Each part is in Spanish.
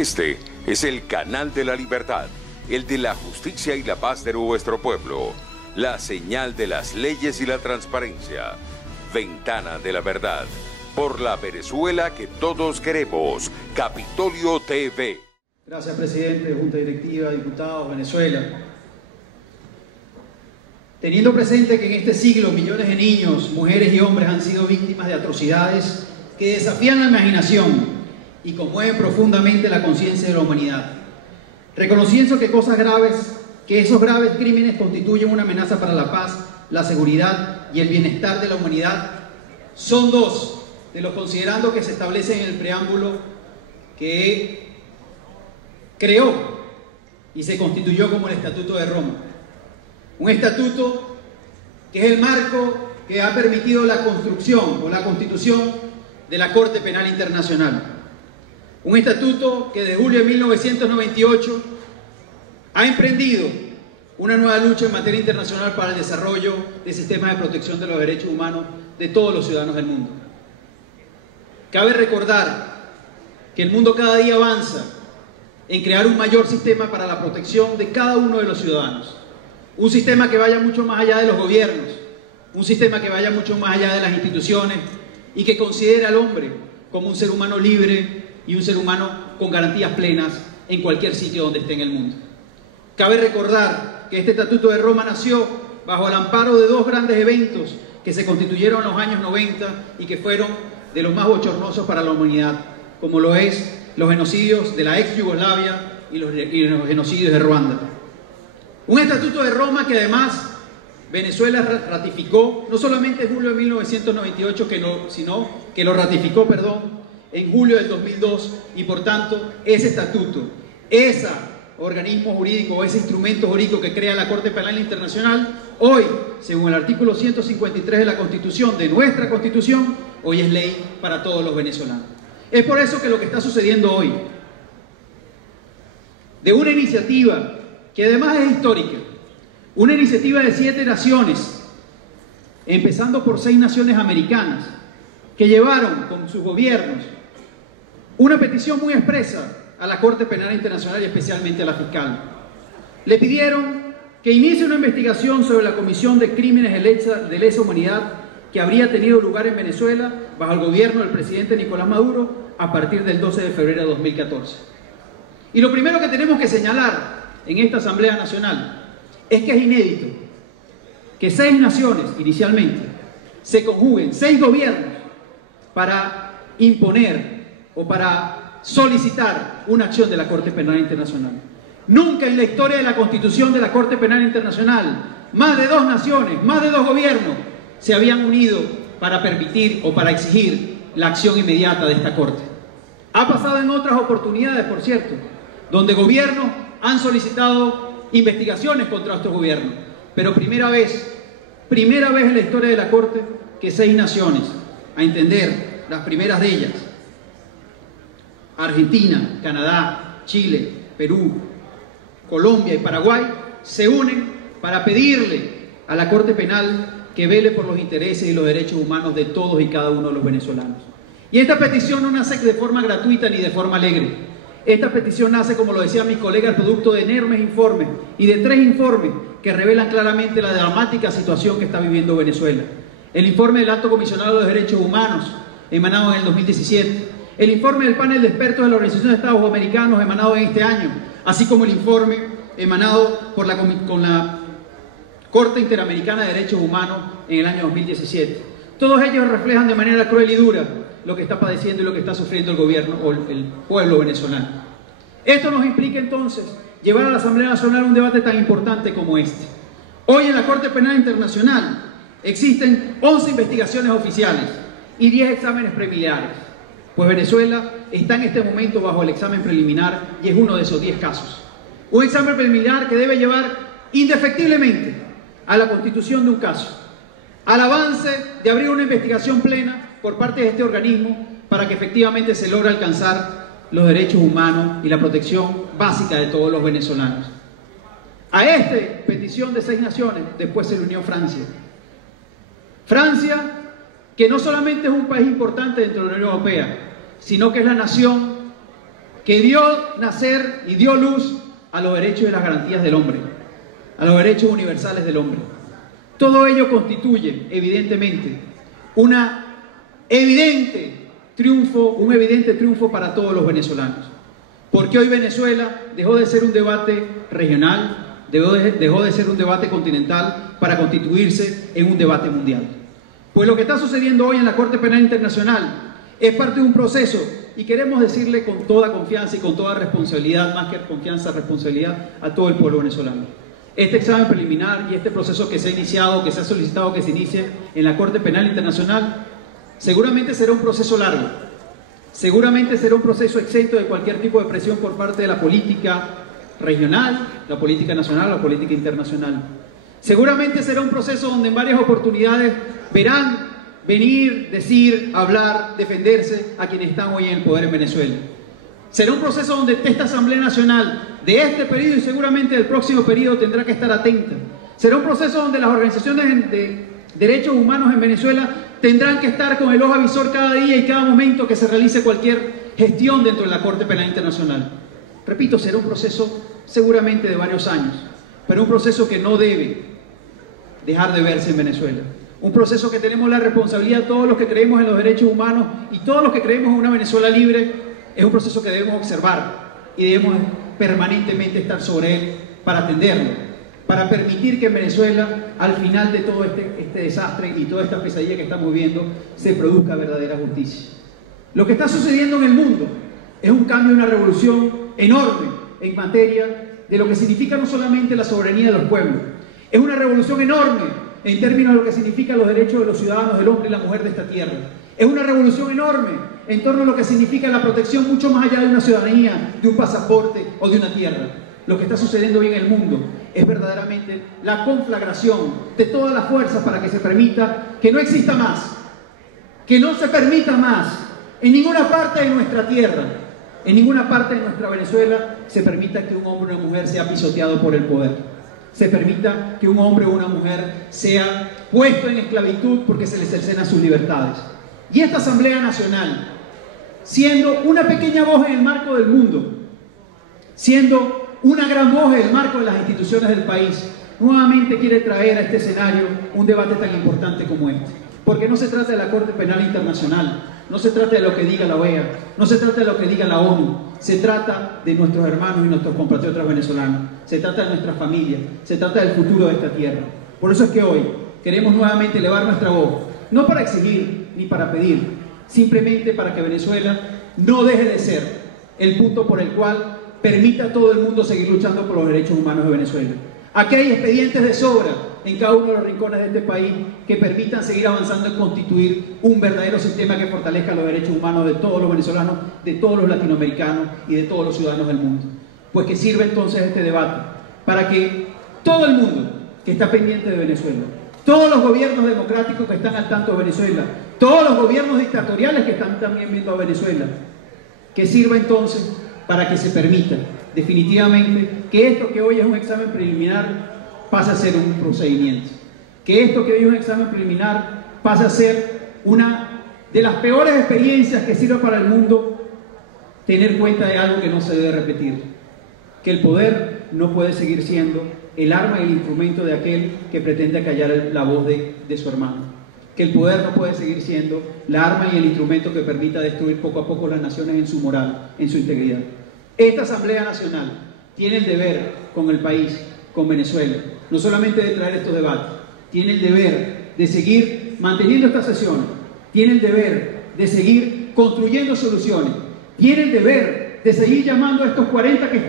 Este es el canal de la libertad, el de la justicia y la paz de nuestro pueblo, la señal de las leyes y la transparencia, Ventana de la Verdad, por la Venezuela que todos queremos, Capitolio TV. Gracias, presidente, Junta Directiva, diputados, Venezuela. Teniendo presente que en este siglo millones de niños, mujeres y hombres han sido víctimas de atrocidades que desafían la imaginación y conmueven profundamente la conciencia de la humanidad, reconociendo que esos graves crímenes constituyen una amenaza para la paz, la seguridad y el bienestar de la humanidad, son dos de los considerandos que se establecen en el preámbulo que creó y se constituyó como el Estatuto de Roma. Un estatuto que es el marco que ha permitido la construcción o la constitución de la Corte Penal Internacional. Un estatuto que desde julio de 1998 ha emprendido una nueva lucha en materia internacional para el desarrollo de sistemas de protección de los derechos humanos de todos los ciudadanos del mundo. Cabe recordar que el mundo cada día avanza en crear un mayor sistema para la protección de cada uno de los ciudadanos. Un sistema que vaya mucho más allá de los gobiernos, un sistema que vaya mucho más allá de las instituciones y que considere al hombre como un ser humano libre y un ser humano con garantías plenas en cualquier sitio donde esté en el mundo. Cabe recordar que este Estatuto de Roma nació bajo el amparo de dos grandes eventos que se constituyeron en los años 90 y que fueron de los más bochornosos para la humanidad, como lo es los genocidios de la ex Yugoslavia y los genocidios de Ruanda. Un Estatuto de Roma que además Venezuela ratificó, no solamente en julio de 1998, sino que lo ratificó, en julio del 2002, y por tanto ese estatuto, ese organismo jurídico, ese instrumento jurídico que crea la Corte Penal Internacional, hoy, según el artículo 153 de la Constitución, de nuestra Constitución, hoy es ley para todos los venezolanos. Es por eso que lo que está sucediendo hoy, de una iniciativa que además es histórica, una iniciativa de 7 naciones, empezando por 6 naciones americanas, que llevaron con sus gobiernos una petición muy expresa a la Corte Penal Internacional y especialmente a la fiscal. Le pidieron que inicie una investigación sobre la comisión de crímenes de lesa humanidad que habría tenido lugar en Venezuela bajo el gobierno del presidente Nicolás Maduro a partir del 12 de febrero de 2014. Y lo primero que tenemos que señalar en esta Asamblea Nacional es que es inédito que 6 naciones inicialmente se conjuguen, 6 gobiernos, para imponer o para solicitar una acción de la Corte Penal Internacional. Nunca en la historia de la Constitución de la Corte Penal Internacional más de 2 naciones, más de 2 gobiernos se habían unido para permitir o para exigir la acción inmediata de esta Corte. Ha pasado en otras oportunidades, por cierto, donde gobiernos han solicitado investigaciones contra estos gobiernos, pero primera vez en la historia de la Corte que 6 naciones, a entender las primeras de ellas, Argentina, Canadá, Chile, Perú, Colombia y Paraguay, se unen para pedirle a la Corte Penal que vele por los intereses y los derechos humanos de todos y cada uno de los venezolanos. Y esta petición no nace de forma gratuita ni de forma alegre. Esta petición nace, como lo decían mis colegas, producto de enormes informes y de 3 informes que revelan claramente la dramática situación que está viviendo Venezuela. El informe del Alto Comisionado de los Derechos Humanos, emanado en el 2017, el informe del panel de expertos de la Organización de Estados Americanos, emanado en este año, así como el informe emanado con la Corte Interamericana de Derechos Humanos en el año 2017. Todos ellos reflejan de manera cruel y dura lo que está padeciendo y lo que está sufriendo el gobierno o el pueblo venezolano. Esto nos implica entonces llevar a la Asamblea Nacional un debate tan importante como este. Hoy en la Corte Penal Internacional existen 11 investigaciones oficiales y 10 exámenes preliminares, pues Venezuela está en este momento bajo el examen preliminar y es uno de esos 10 casos. Un examen preliminar que debe llevar indefectiblemente a la constitución de un caso, al avance de abrir una investigación plena por parte de este organismo para que efectivamente se logre alcanzar los derechos humanos y la protección básica de todos los venezolanos. A esta petición de 6 naciones después se le unió Francia. Francia, que no solamente es un país importante dentro de la Unión Europea, sino que es la nación que dio nacer y dio luz a los derechos y las garantías del hombre, a los derechos universales del hombre. Todo ello constituye, evidentemente, un evidente triunfo para todos los venezolanos. Porque hoy Venezuela dejó de ser un debate regional, dejó de ser un debate continental para constituirse en un debate mundial. Pues lo que está sucediendo hoy en la Corte Penal Internacional es parte de un proceso, y queremos decirle con toda confianza y con toda responsabilidad, más que confianza, responsabilidad, a todo el pueblo venezolano. Este examen preliminar y este proceso que se ha iniciado, que se ha solicitado que se inicie en la Corte Penal Internacional, seguramente será un proceso largo, seguramente será un proceso exento de cualquier tipo de presión por parte de la política regional, la política nacional, la política internacional. Seguramente será un proceso donde en varias oportunidades verán venir, decir, hablar, defenderse a quienes están hoy en el poder en Venezuela. Será un proceso donde esta Asamblea Nacional de este periodo y seguramente del próximo periodo tendrá que estar atenta. Será un proceso donde las organizaciones de derechos humanos en Venezuela tendrán que estar con el ojo avisor cada día y cada momento que se realice cualquier gestión dentro de la Corte Penal Internacional. Repito, será un proceso seguramente de varios años, pero un proceso que no debe dejar de verse en Venezuela. Un proceso que tenemos la responsabilidad, todos los que creemos en los derechos humanos y todos los que creemos en una Venezuela libre, es un proceso que debemos observar y debemos permanentemente estar sobre él para atenderlo, para permitir que en Venezuela, al final de todo este desastre y toda esta pesadilla que estamos viviendo, se produzca verdadera justicia. Lo que está sucediendo en el mundo es un cambio, una revolución enorme en materia de lo que significa no solamente la soberanía de los pueblos, es una revolución enorme en términos de lo que significan los derechos de los ciudadanos, del hombre y la mujer de esta tierra. Es una revolución enorme en torno a lo que significa la protección mucho más allá de una ciudadanía, de un pasaporte o de una tierra. Lo que está sucediendo hoy en el mundo es verdaderamente la conflagración de todas las fuerzas para que se permita que no exista más, que no se permita más en ninguna parte de nuestra tierra, en ninguna parte de nuestra Venezuela, se permita que un hombre o una mujer sea pisoteado por el poder. Se permita que un hombre o una mujer sea puesto en esclavitud porque se les cercenan sus libertades. Y esta Asamblea Nacional, siendo una pequeña voz en el marco del mundo, siendo una gran voz en el marco de las instituciones del país, nuevamente quiere traer a este escenario un debate tan importante como este. Porque no se trata de la Corte Penal Internacional, no se trata de lo que diga la OEA, no se trata de lo que diga la ONU, se trata de nuestros hermanos y nuestros compatriotas venezolanos, se trata de nuestra familia, se trata del futuro de esta tierra. Por eso es que hoy queremos nuevamente elevar nuestra voz, no para exigir ni para pedir, simplemente para que Venezuela no deje de ser el punto por el cual permita a todo el mundo seguir luchando por los derechos humanos de Venezuela. Aquí hay expedientes de sobra en cada uno de los rincones de este país que permitan seguir avanzando en constituir un verdadero sistema que fortalezca los derechos humanos de todos los venezolanos, de todos los latinoamericanos y de todos los ciudadanos del mundo. Pues que sirva entonces este debate para que todo el mundo que está pendiente de Venezuela, todos los gobiernos democráticos que están al tanto de Venezuela, todos los gobiernos dictatoriales que están también viendo a Venezuela, que sirva entonces para que se permita definitivamente que esto que hoy es un examen preliminar pase a ser un procedimiento, que esto que hoy es un examen preliminar pase a ser una de las peores experiencias que sirva para el mundo tener cuenta de algo que no se debe repetir, que el poder no puede seguir siendo el arma y el instrumento de aquel que pretende callar la voz de su hermano, que el poder no puede seguir siendo la arma y el instrumento que permita destruir poco a poco las naciones en su moral, en su integridad. Esta Asamblea Nacional tiene el deber con el país, con Venezuela, no solamente de traer estos debates, tiene el deber de seguir manteniendo esta sesión, tiene el deber de seguir construyendo soluciones, tiene el deber de seguir llamando a estos 40 que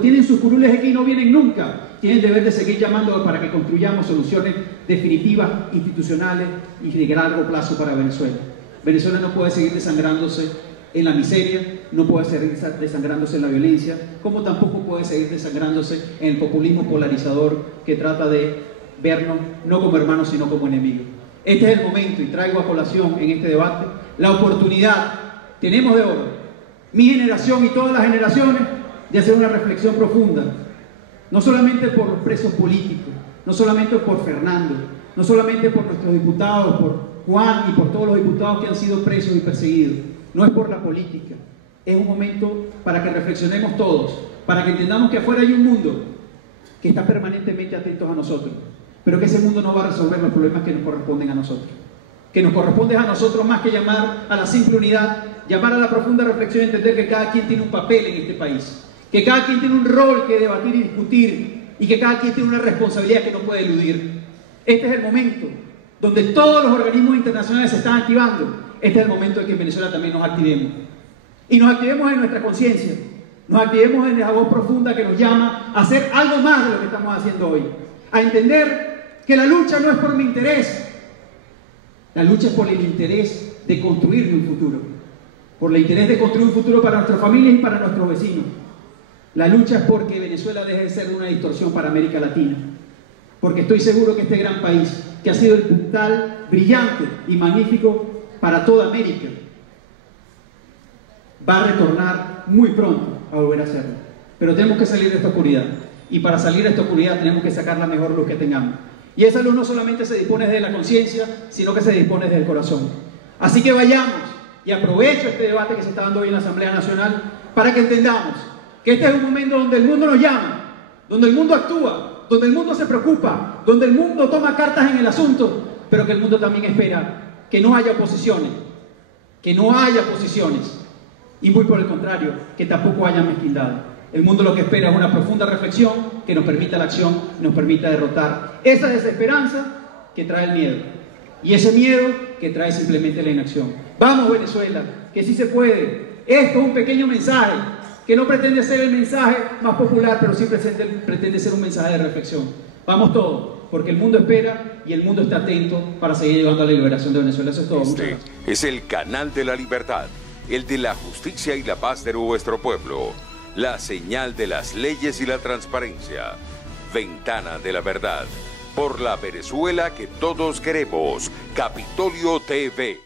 tienen sus curules aquí y no vienen nunca, tiene el deber de seguir llamando para que construyamos soluciones definitivas, institucionales y de largo plazo para Venezuela. Venezuela no puede seguir desangrándose en la miseria, no puede seguir desangrándose en la violencia, como tampoco puede seguir desangrándose en el populismo polarizador que trata de vernos no como hermanos sino como enemigos. Este es el momento, y traigo a colación en este debate la oportunidad, tenemos de oro, mi generación y todas las generaciones, de hacer una reflexión profunda, no solamente por los presos políticos, no solamente por Fernando, no solamente por nuestros diputados, por Juan y por todos los diputados que han sido presos y perseguidos. No es por la política, es un momento para que reflexionemos todos, para que entendamos que afuera hay un mundo que está permanentemente atentos a nosotros, pero que ese mundo no va a resolver los problemas que nos corresponden a nosotros. Que nos corresponde a nosotros más que llamar a la simple unidad, llamar a la profunda reflexión y entender que cada quien tiene un papel en este país, que cada quien tiene un rol que debatir y discutir, y que cada quien tiene una responsabilidad que no puede eludir. Este es el momento donde todos los organismos internacionales se están activando. Este es el momento en que en Venezuela también nos activemos. Y nos activemos en nuestra conciencia, nos activemos en esa voz profunda que nos llama a hacer algo más de lo que estamos haciendo hoy. A entender que la lucha no es por mi interés, la lucha es por el interés de construir un futuro, por el interés de construir un futuro para nuestras familias y para nuestros vecinos. La lucha es porque Venezuela deje de ser una distorsión para América Latina, porque estoy seguro que este gran país, que ha sido el puntal brillante y magnífico para toda América, va a retornar muy pronto a volver a hacerlo. Pero tenemos que salir de esta oscuridad, y para salir de esta oscuridad tenemos que sacar la mejor luz que tengamos. Y esa luz no solamente se dispone desde la conciencia, sino que se dispone desde el corazón. Así que vayamos, y aprovecho este debate que se está dando hoy en la Asamblea Nacional, para que entendamos que este es un momento donde el mundo nos llama, donde el mundo actúa, donde el mundo se preocupa, donde el mundo toma cartas en el asunto, pero que el mundo también espera que no haya oposiciones, y muy por el contrario, que tampoco haya mezquindad. El mundo lo que espera es una profunda reflexión que nos permita la acción, nos permita derrotar esa desesperanza que trae el miedo, y ese miedo que trae simplemente la inacción. Vamos, Venezuela, que sí se puede. Esto es un pequeño mensaje que no pretende ser el mensaje más popular, pero sí pretende ser un mensaje de reflexión. Vamos todos, porque el mundo espera y el mundo está atento para seguir llevando a la liberación de Venezuela. Eso es todo. Este es el canal de la libertad, el de la justicia y la paz de nuestro pueblo, la señal de las leyes y la transparencia, Ventana de la Verdad, por la Venezuela que todos queremos, Capitolio TV.